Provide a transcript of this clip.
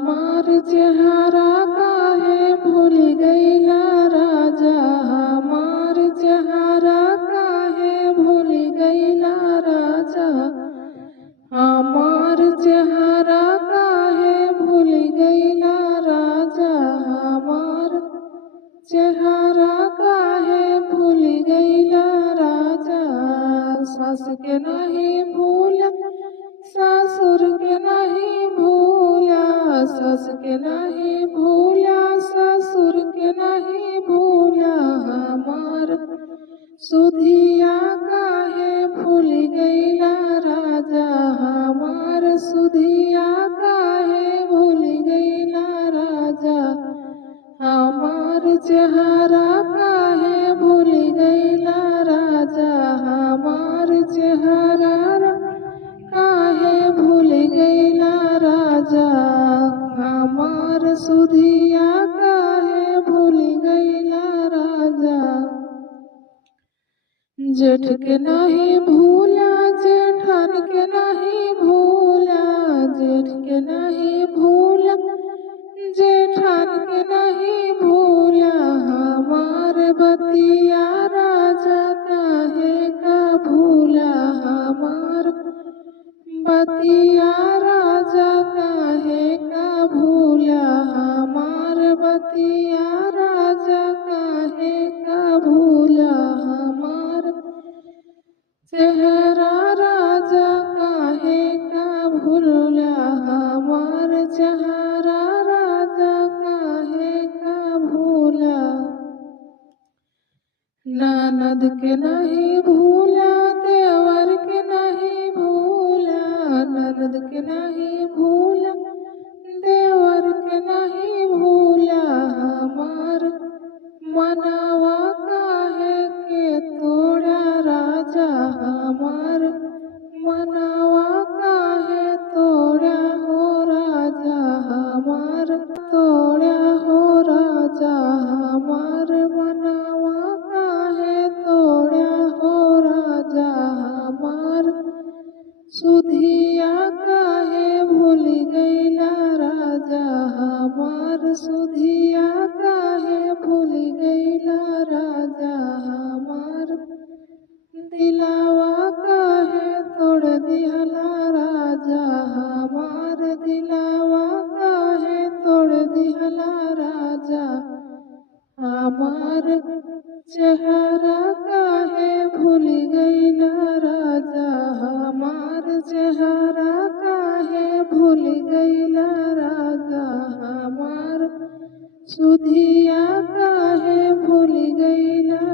हमार चेहरा काहे भूल गईला राजा, हमार चेहरा काहे भूल गईला राजा, हमार चेहरा काहे भूल गईला राजा, हमार चेहरा काहे भूल गईला राजा। सास के नहीं भूला, ससुर के नहीं भूला, सास के नहीं भूला, ससुर के नहीं भूला, हमार सुधिया काहे भूल गईला राजा, हमार सुधिया काहे भूल गईला राजा, हमार चेहरा काहे भूल गईला राजा, हमार चेहरा काहे भूल गईला राजा, हमार सुधिया काहे भूल गईला राजा। जेठ के नहीं भूला, जेठान के नहीं भूला, जेठ के नहीं भूला, जेठान के नहीं भूला, हमार बतिया राजा काहे का भूला, हमार बतिया राजा काहे का भूला, हमार बतिया राजा काहे का भूला, हमार चेहरा राजा काहे का भूला, हमार चेहरा राजा काहे का भूला। ननद के नहीं भूला, देवर के नहीं भूला, ननद के नहीं भूला, देवर के नहीं भूला, हमार मनवा काहे के तोड़ा राजा, हमार मनवा काहे तोड़ा हो राजा, हमार तोड़ा हो राजा, हमार मनवा काहे तोड़ा हो राजा, हमार सुधिया काहे भूल गईला राजा, हमार सुधिया काहे भूल गईला राजा, हमार दिलावा काहे तोड़ दिहला राजा, हमार दिलावा काहे तोड़ दिहला राजा, हमार चेहरा काहे भूल गईला राजा, हमार चेहरा काहे भूल गईला राजा, हमार सुधिया काहे भूल गईला